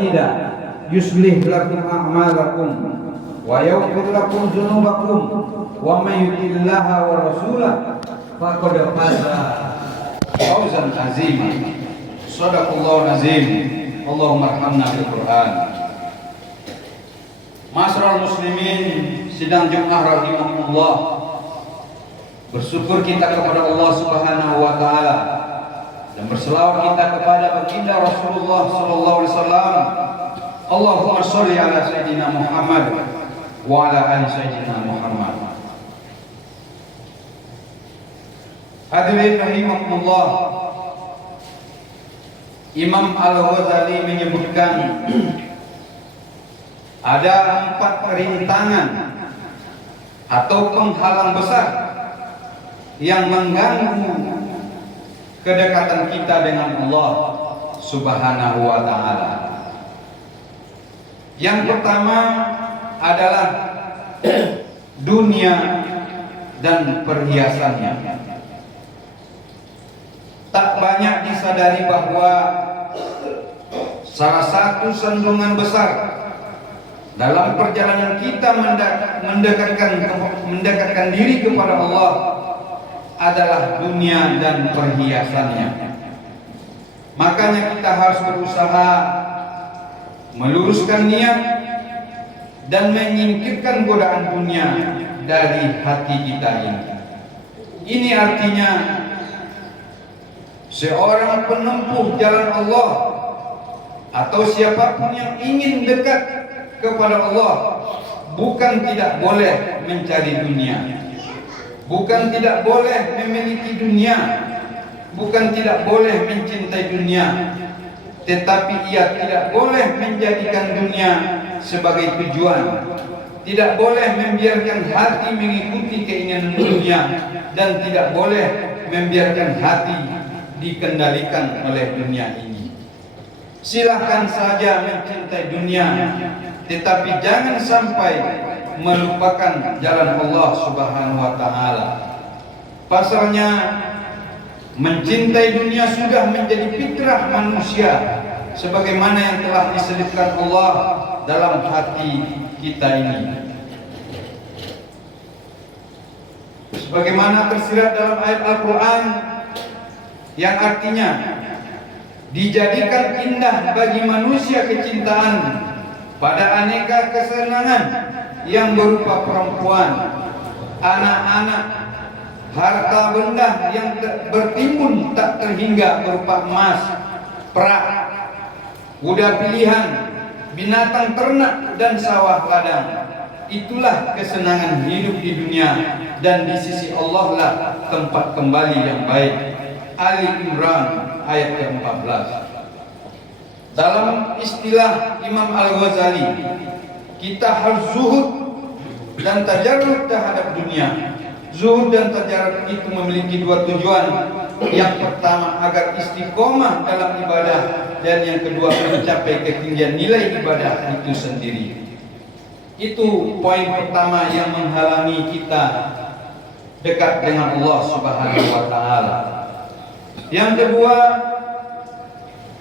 tidak yuslih lakum a'malakum wa yaghfir lakum dzunubakum wa may yuti'illaha wa rasulahu faqad faza fawzan 'azima. Shadaqallahu azim. Allahumma arhamna bil Qur'an. Ma'asyiral muslimin, sidang Jumat rahimahullah. Bersyukur kita kepada Allah Subhanahu wa taala dan berselawat kita kepada baginda Rasulullah sallallahu alaihi wasallam. Allahumma shalli ala sayyidina Muhammad wa ala ali sayyidina Muhammad. Hadirin rahimakumullah. Imam Al-Ghazali menyebutkan ada 4 perintangan atau penghalang besar yang mengganggu kedekatan kita dengan Allah Subhanahu wa taala. Yang pertama adalah dunia dan perhiasannya. Tak banyak disadari bahwa salah satu sandungan besar dalam perjalanan kita mendekatkan diri kepada Allah adalah dunia dan perhiasannya. Makanya kita harus berusaha meluruskan niat dan menyingkirkan godaan dunia dari hati kita ini. Ini artinya seorang penempuh jalan Allah atau siapapun yang ingin dekat kepada Allah bukan tidak boleh mencari dunia, bukan tidak boleh memiliki dunia, bukan tidak boleh mencintai dunia, tetapi ia tidak boleh menjadikan dunia sebagai tujuan, tidak boleh membiarkan hati mengikuti keinginan dunia, dan tidak boleh membiarkan hati dikendalikan oleh dunia ini. Silahkan saja mencintai dunia, tetapi jangan sampai melupakan jalan Allah Subhanahu wa taala. Pasalnya mencintai dunia sudah menjadi fitrah manusia, sebagaimana yang telah diselipkan Allah dalam hati kita ini. Sebagaimana tersirat dalam ayat Al-Quran yang artinya dijadikan indah bagi manusia kecintaan pada aneka kesenangan yang berupa perempuan, anak-anak, harta benda yang bertimbun tak terhingga berupa emas, perak, kuda pilihan, binatang ternak dan sawah ladang. Itulah kesenangan hidup di dunia, dan di sisi Allah lah tempat kembali yang baik. Ali Imran ayat ke-14. Dalam istilah Imam Al-Ghazali, kita harus zuhud dan tajarrud terhadap dunia. Zuhud dan tajarrud itu memiliki 2 tujuan. Yang pertama agar istiqomah dalam ibadah, dan yang kedua mencapai ketinggian nilai ibadah itu sendiri. Itu poin pertama yang menghalangi kita dekat dengan Allah Subhanahu wa taala. Yang kedua,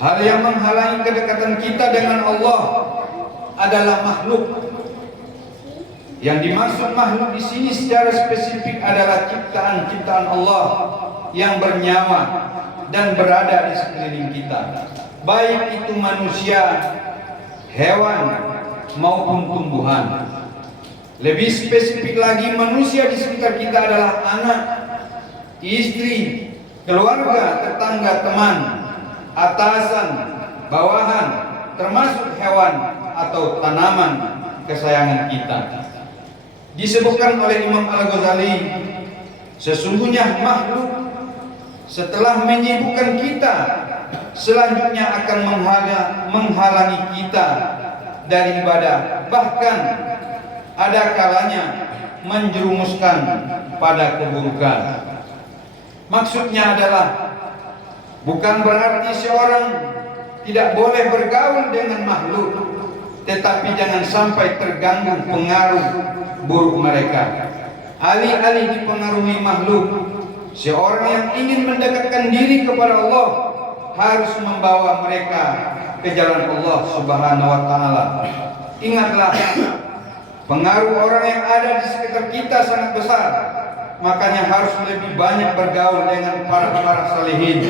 hal yang menghalangi kedekatan kita dengan Allah adalah makhluk. Yang dimaksud makhluk di sini secara spesifik adalah ciptaan-ciptaan Allah yang bernyawa dan berada di sekeliling kita, baik itu manusia, hewan maupun tumbuhan. Lebih spesifik lagi, manusia di sekitar kita adalah anak, istri, keluarga, tetangga, teman, atasan, bawahan, termasuk hewan atau tanaman kesayangan kita. Disebutkan oleh Imam Al-Ghazali, sesungguhnya makhluk setelah menyibukkan kita, selanjutnya akan menghalangi kita dari ibadah, bahkan ada kalanya menjerumuskan pada keburukan. Maksudnya adalah bukan berarti seorang tidak boleh bergaul dengan makhluk, tetapi jangan sampai terganggu pengaruh buruk mereka. Alih-alih dipengaruhi makhluk, seorang yang ingin mendekatkan diri kepada Allah harus membawa mereka ke jalan Allah Subhanahu wa taala. Ingatlah, pengaruh orang yang ada di sekitar kita sangat besar. Makanya harus lebih banyak bergaul dengan para salihin,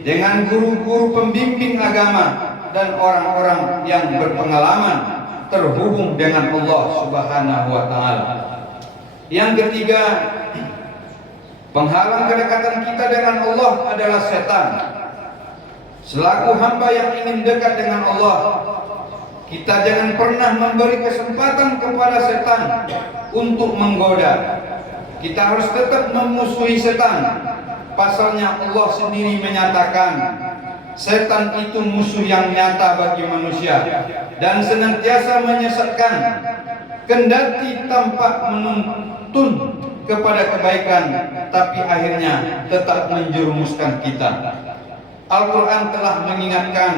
dengan guru-guru pembimbing agama dan orang-orang yang berpengalaman terhubung dengan Allah Subhanahu wa taala. Yang ketiga, penghalang kedekatan kita dengan Allah adalah setan. Selaku hamba yang ingin dekat dengan Allah, kita jangan pernah memberi kesempatan kepada setan untuk menggoda. Kita harus tetap memusuhi setan. Pasalnya Allah sendiri menyatakan, setan itu musuh yang nyata bagi manusia dan senantiasa menyesatkan, kendati tampak menuntun kepada kebaikan, tapi akhirnya tetap menjerumuskan kita. Al-Quran telah mengingatkan,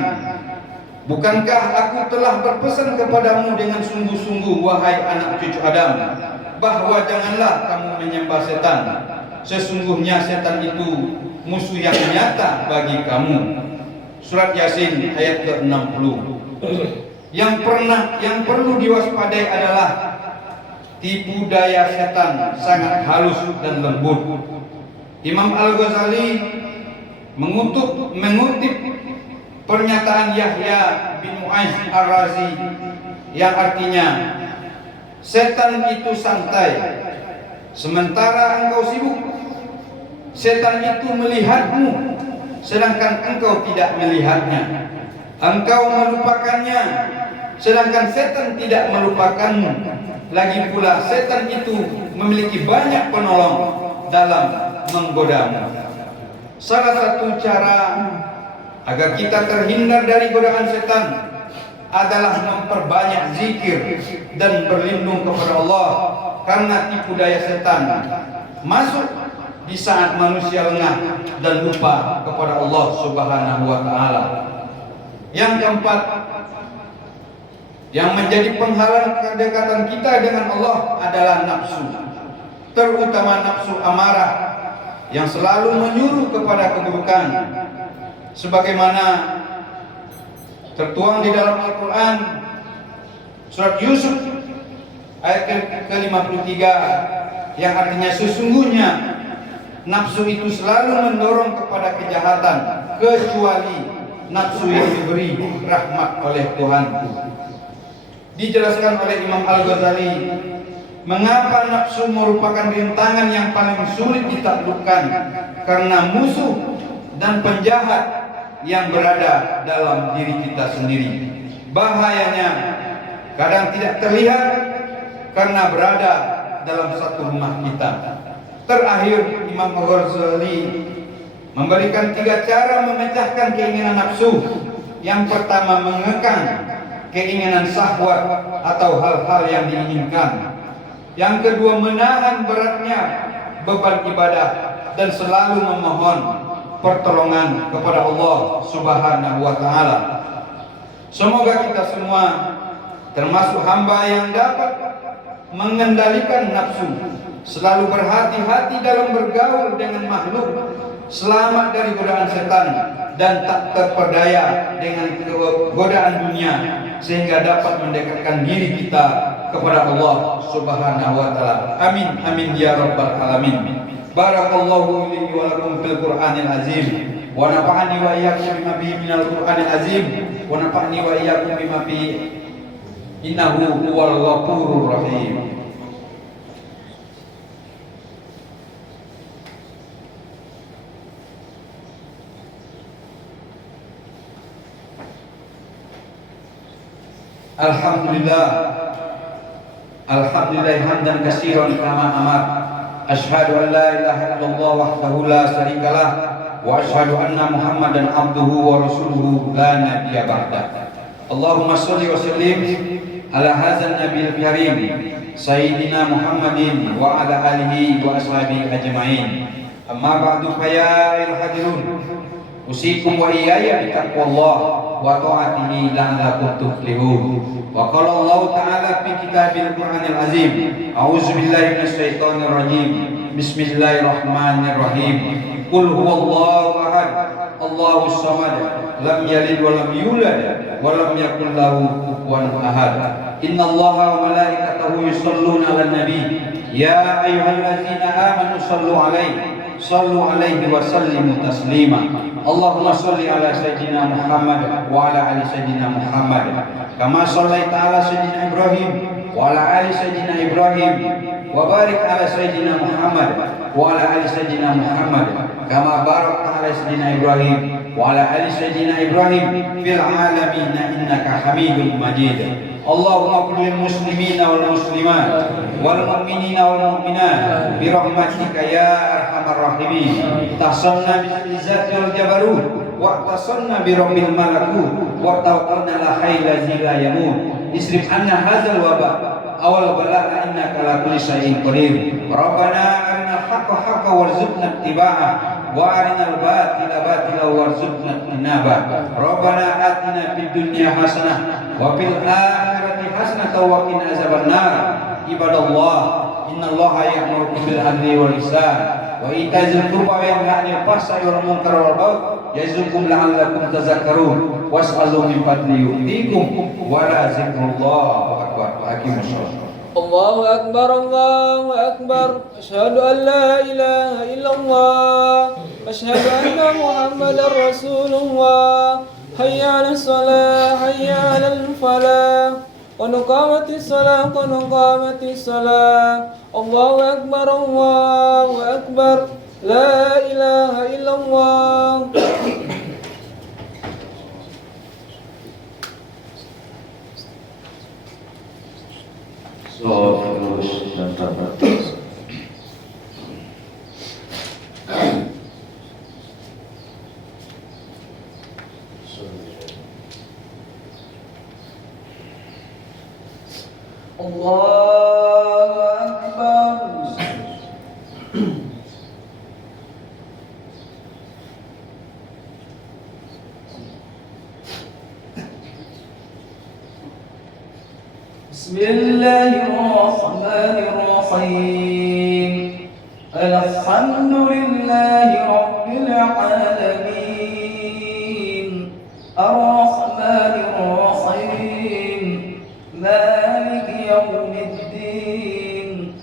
bukankah aku telah berpesan kepadamu dengan sungguh-sungguh, wahai anak cucu Adam, bahwa janganlah kamu menyembah setan. Sesungguhnya setan itu musuh yang nyata bagi kamu. Surat Yasin ayat ke-60. Yang perlu diwaspadai adalah tipu daya setan sangat halus dan lembut. Imam Al-Ghazali mengutip pernyataan Yahya bin Mu'adz Ar-Razi yang artinya, setan itu santai sementara engkau sibuk. Setan itu melihatmu sedangkan engkau tidak melihatnya. Engkau melupakannya sedangkan setan tidak melupakanmu. Lagi pula setan itu memiliki banyak penolong dalam menggodamu. Salah satu cara agar kita terhindar dari godaan setan adalah memperbanyak zikir dan berlindung kepada Allah, karena tipu daya setan masuk di saat manusia lengah dan lupa kepada Allah Subhanahu wa taala. Yang keempat, yang menjadi penghalang kedekatan kita dengan Allah adalah nafsu, terutama nafsu amarah yang selalu menyuruh kepada keburukan, sebagaimana tertuang di dalam Al-Quran surat Yusuf ayat ke-53 yang artinya, sesungguhnya nafsu itu selalu mendorong kepada kejahatan kecuali nafsu yang diberi rahmat oleh Tuhanku. Dijelaskan oleh Imam Al-Ghazali, mengapa nafsu merupakan rintangan yang paling sulit ditaklukkan, karena musuh dan penjahat yang berada dalam diri kita sendiri. Bahayanya kadang tidak terlihat karena berada dalam satu rumah kita. Terakhir, Imam Al-Ghazali memberikan 3 cara memecahkan keinginan nafsu. Yang pertama, mengekang keinginan syahwat atau hal-hal yang diinginkan. Yang kedua, menahan beratnya beban ibadah dan selalu memohon pertolongan kepada Allah Subhanahu wa taala. Semoga kita semua termasuk hamba yang dapat mengendalikan nafsu, selalu berhati-hati dalam bergaul dengan makhluk, selamat dari godaan setan dan tak terperdaya dengan godaan dunia, sehingga dapat mendekatkan diri kita kepada Allah Subhanahu wa taala. Amin amin ya rabbal alamin. Barakallahu li wa lakum fil Qur'anil azim wa nafa'ani wa iyyakum bima fihi minal Qur'anil azim wa nafa'ani wa iyyakum bima fihi innahu huwal ghafurur rahim. Alhamdulillah hamdan katsiran kama amar. Asyhadu an la ilaha illallah wahdahu la syarikalah wa asyhadu anna Muhammadan abduhu wa rasuluhu la nabiyya ba'da. Allahumma shalli wa sallim ala hadzal nabiyil karim sayyidina Muhammadin wa ala alihi wa ashabihi ajmain. Amma ba'du, fa ya ayyuhal usikum wa iyaya bi taqwallah wa ta'atihi la'allakum tuflihun. Wa qala Allah ta'ala fi kitabil Qur'anil azim, a'udzu billahi minasy syaithanir rajim, bismillahirrahmanirrahim, qul huwallahu ahad, Allahus samad, lam yalid wa lam yulad wa lam yakul lahu kufuwan ahad. Innallaha wa malaikatahu yusholluna 'alan nabi ya ayyuhallazina amanu sallu alaihi wa sallimu taslima. Allahumma shalli ala sayyidina Muhammad wa ala ali sayyidina Muhammad kama shallaita ala sayyidina Ibrahim wa ala ali sayyidina Ibrahim wa barik ala sayyidina Muhammad wa ala ali sayyidina Muhammad kama barakta ala sayyidina Ibrahim wa ala ali sayyidina Ibrahim fil alamin innaka Hamidum Majid. Allahumma qul lil muslimina wal muslimat wal mu'minina wal mu'minat bi rahmatika ya arhamar rahimin. Tasanna bil izzati wal jabarut wa tasanna bi rabbil malakut wa tawakkalna la hayla zila yamut. Isrif anna hadzal waba awal bala innaka la kulli syai'in qadir. Rabbana arinal haqqa haqqan warzuqna ittiba'ah wa arinal batila batila warzuqna ijtinabah. Rabbana atina fid dunya hasanah wa fil akhirati hasanah wa qina azabannar. Ibadallah, innallaha ya'muru bil adli wal ihsan wa ita'i dzil qurba wa yanha 'anil fahsya'i wal munkari wal baghi ya'izukum la'allakum tadhakkarun was'alu min fadli yu'tikum wa la zikrullahu akbar. Hakimus shalah. Allahu akbar, Allahu akbar. Asyhadu an la ilaha illallah. Asyhadu anna Muhammadar Rasulullah. Hayya 'alas shalah, hayya 'alal falah. Qad qamatis shalah, qad qamatis shalah. Allahu akbar, Allahu akbar. La ilaha illallah. Terus dan terbatas. Allahu akbar. Bismillahirrahmanirrahim. Alhamdulillahi rabbil alamin. Ar-Rahmanir Rahim. Maliki yaumiddin.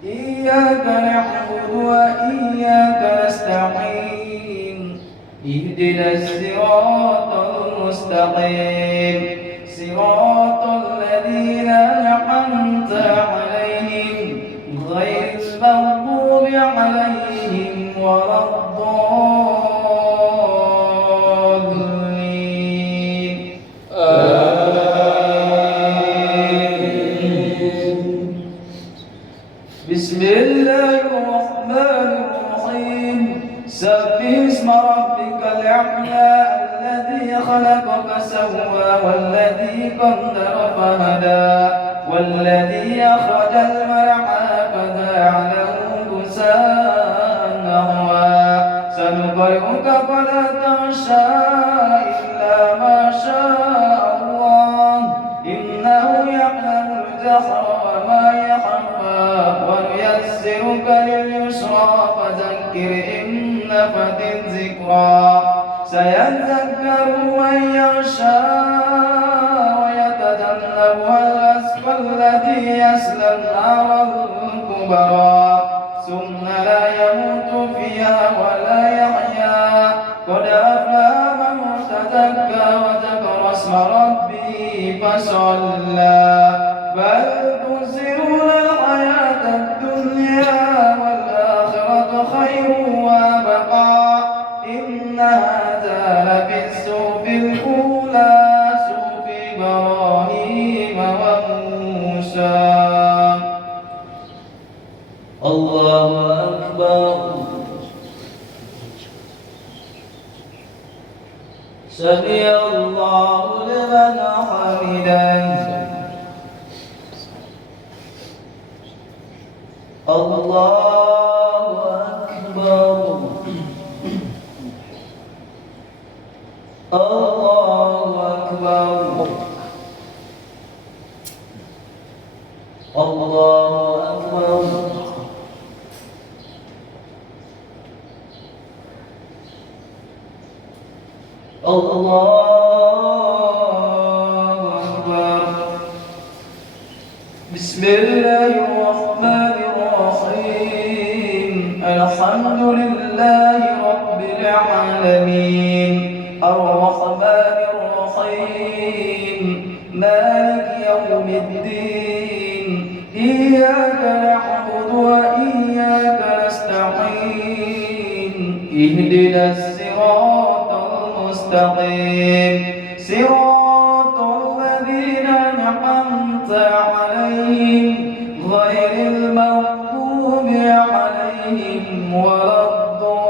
Iyyaka na'budu wa iyyaka nasta'in. Ihdinas siratal mustaqim. Siratal ladzina an'amta 'alaihim ghairil maghdubi 'alaihim waladdallin. Bismillahirrahmanirrahim. Sabbih isma rabbikal a'la alladzi khalaqa fasawwa walladzi qaddara fahada walladzi akhrajal mar'a faja'alahu ghusaa'an nahwa. Sanuqri'uka fala tansha illa ma syaa Allah innahu ya'lamul jahra wa ma yakhfa wa nuyassiruka lil yusra fadhakkir in nafatil dhikra. Sayadzakkaru man yakhsha wa yatajannabuha al-ashqa alladhi yasla an-nara al-kubra thumma la yamutu fiha wa la yahya. Qad aflaha man tazakka wa dhakara isma rabbih fasalla. Bal tu'thiruna al-hayata ad-dunya wal akhiratu khayrun wa abqa. Inna hadha lafi as-suhufil ula suhufi Ibrahim wa Musa. Allahu akbar. Sami Allahu liman hamidah. Allahu akbar. Allahu akbar. Allahu akbar. الله أكبر. بسم الله الرحمن الرحيم. الحمد لله رب العالمين الرحمن الرحيم مالك يوم الدين إياك نعبد وإياك نستعين اهدنا الصراط المستقيم صراط الذين أنعمت عليهم غير المغضوب عليهم ولا الضالين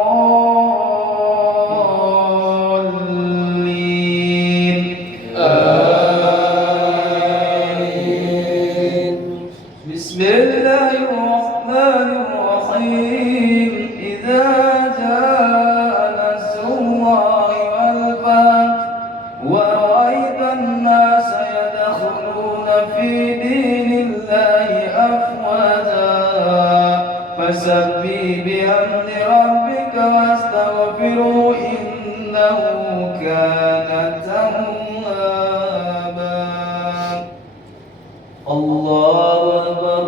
آمين. بسم الله الرحمن الرحيم. إذا جاء نصر الله والفتح ورأيت الناس يدخلون في دين الله أفواجا فسبح بحمد ربك واستغفره إنه كان توابا. الله أكبر.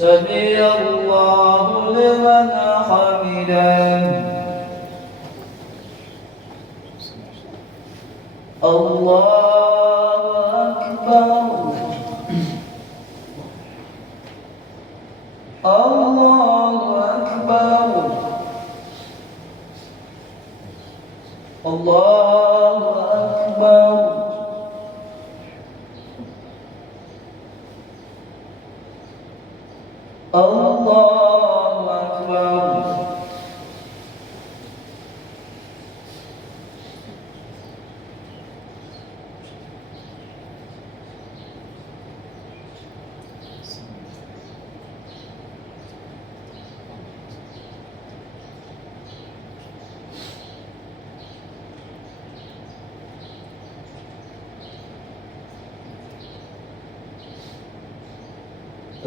سمع الله لمن حمده. الله أكبر. الله أكبر. الله أكبر. الله أكبر.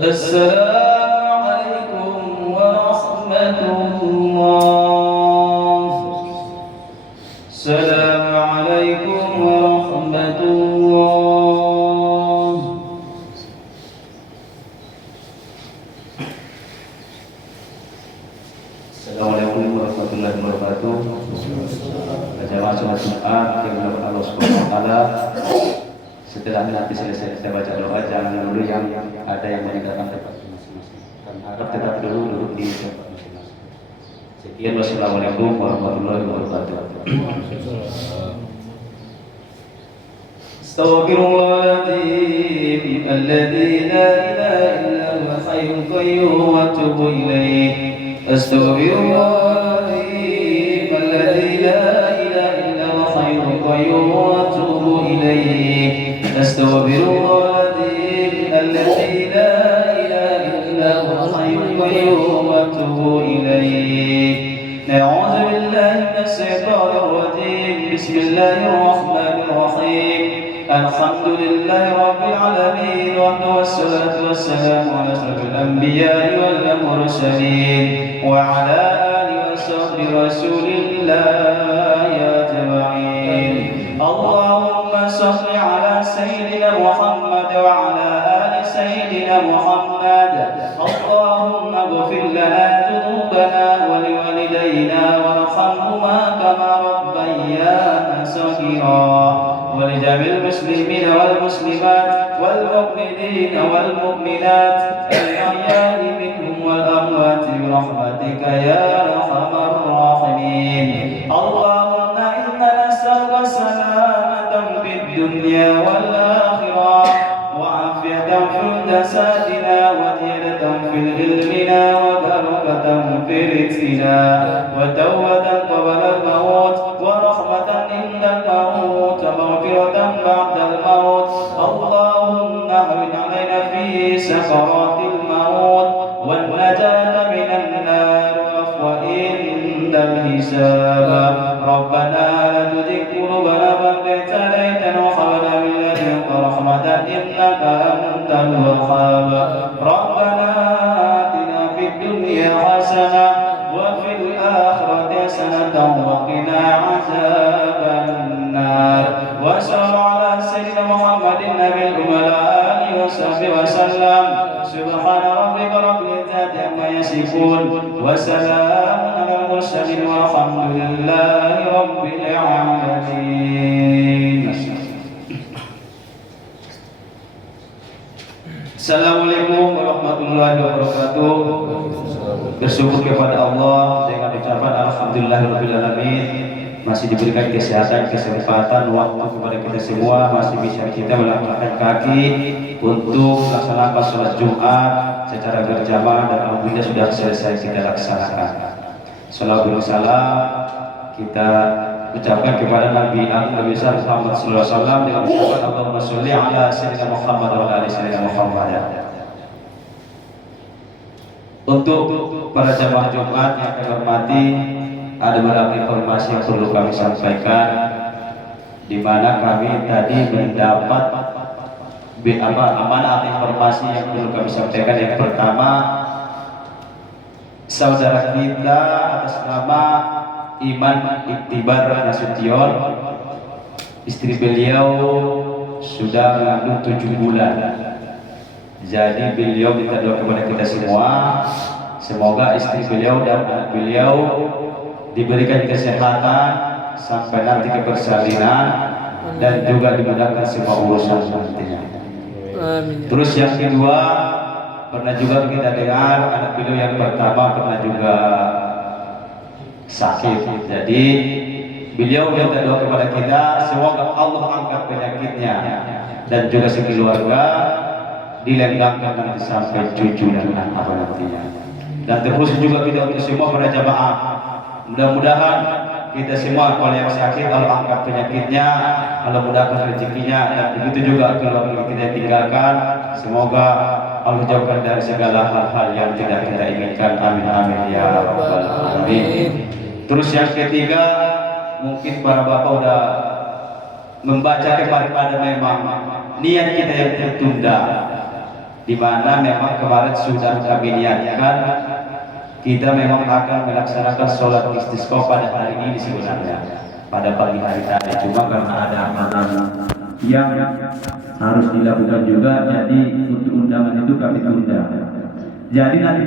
السلام عليكم ورحمة الله. السلام عليكم ورحمة الله. Assalamualaikum warahmatullahi wabarakatuh. Jamaah sholat Jumat yang dimuliakan Allah Subhanahu wa taala. Setelah nanti selesai kita baca doa, jangan dulu yang ada yang meninggalkan tempat masing-masing. Dan harap tetap dulu duduk di tempat masing-masing. Sekian, wassalamualaikum warahmatullahi wabarakatuh. Astaghfirullahaladzim alladzi la ilaha illa huwa hayyul qayyum wa atubu ilaih. Astaghfirullahaladzim alladzi la ilaha illa huwa hayyul qayyum wa atubu ilaih. Astaghfirullahaladzim alladzi la ilaha illa huwa hayyul qayyum wa atubu ilaih. Na'udzu billahi minasy syaithanir rajim. Bismillahir rahmanir rahim. Alhamdulillahi rabbil alamin wassalatu wassalamu ala asyrafil anbiya'i wal mursalin wa ala alihi wa sahbihi rasulillahi ajma'in. Allahumma shalli ala sayyidina Muhammad wa ala ali sayyidina Muhammad. Allahumma ighfir lana dhunubana wa liwalidayna warhamhuma kama rabbayana shaghira. ولجميع المسلمين والمسلمات والمؤمنين والمؤمنات الأحياء منهم والأموات برحمتك يا أرحم الراحمين. اللهم إنا نسألك سلامة في الدنيا والآخرة وعافية في جسدنا وزيادة في علمنا وبركة في رزقنا وتوبة قبل الموت ورحمة عند الموت ومغفرة بعد الموت. اللهم أهون علينا في سكرات الموت والنجاة من النار والعفو عند الحساب. ربنا لا تزغ قلوبنا بعد إذ هديتنا وهب لنا من لدنك رحمة إنك أنت الوهاب. ربنا آتنا في الدنيا حسنة وفي الآخرة حسنة حسنة وقنا عذاب النار وصلى على سيدنا محمد النبي الأملاء وصحبه وسلم سبحان ربك رب العزة عما يصفون وسلام على المرسلين والحمد لله رب العالمين. Assalamualaikum warahmatullahi wabarakatuh. Bersyukur kepada Allah dengan ucapan alhamdulillahirobbilalamin, masih diberikan kesehatan, kesempatan, waktu kepada kita semua, masih bisa kita melangkahkan kaki untuk melaksanakan sholat Jumat secara berjamaah, dan alhamdulillah sudah selesai kita laksanakan. Salawat salam kita ucapkan kepada Nabi Muhammad sallallahu alaihi wasallam dengan ucapan Allahumma sholli ala sayyidina Muhammad wa ala ali sayyidina Muhammad. Untuk para jamaah Jumat yang kami hormati, ada beberapa informasi yang perlu kami sampaikan, di mana kami tadi mendapat amanah informasi yang perlu kami sampaikan. Yang pertama, saudara kita atas nama Iman Iktibar Nasution, istri beliau sudah mengandung 7 bulan. Jadi beliau minta doa kepada kita semua, semoga istri beliau dan anak beliau diberikan kesehatan sampai nanti ke persalinan, dan juga dimudahkan semua urusan nantinya. Terus yang kedua, pernah juga kita dengar anak beliau yang pertama pernah juga sakit. Jadi beliau minta doa kepada kita, semoga Allah angkat penyakitnya dan juga sekeluarga dilengkapkan nanti sampai cucu dan anak nantinya. Dan terkhusus juga kita untuk semua para jamaah, mudah-mudahan kita semua kalau yang sakit Allah angkat penyakitnya, Allah mudahkan rezekinya, dan begitu juga keluarga kita yang tinggalkan, semoga Allah jauhkan dari segala hal-hal yang tidak kita inginkan. Amin amin ya rabbal alamin. Terus yang ketiga, mungkin para bapak udah membaca kemarin, pada memang niat kita yang tertunda, di mana memang kemarin sudah kami niatkan kita memang akan melaksanakan sholat istisqa pada hari ini sebenarnya, pada pagi hari tadi. Cuma karena ada amanah yang harus dilakukan juga, jadi untuk undangan itu kami tunda. Jadi nanti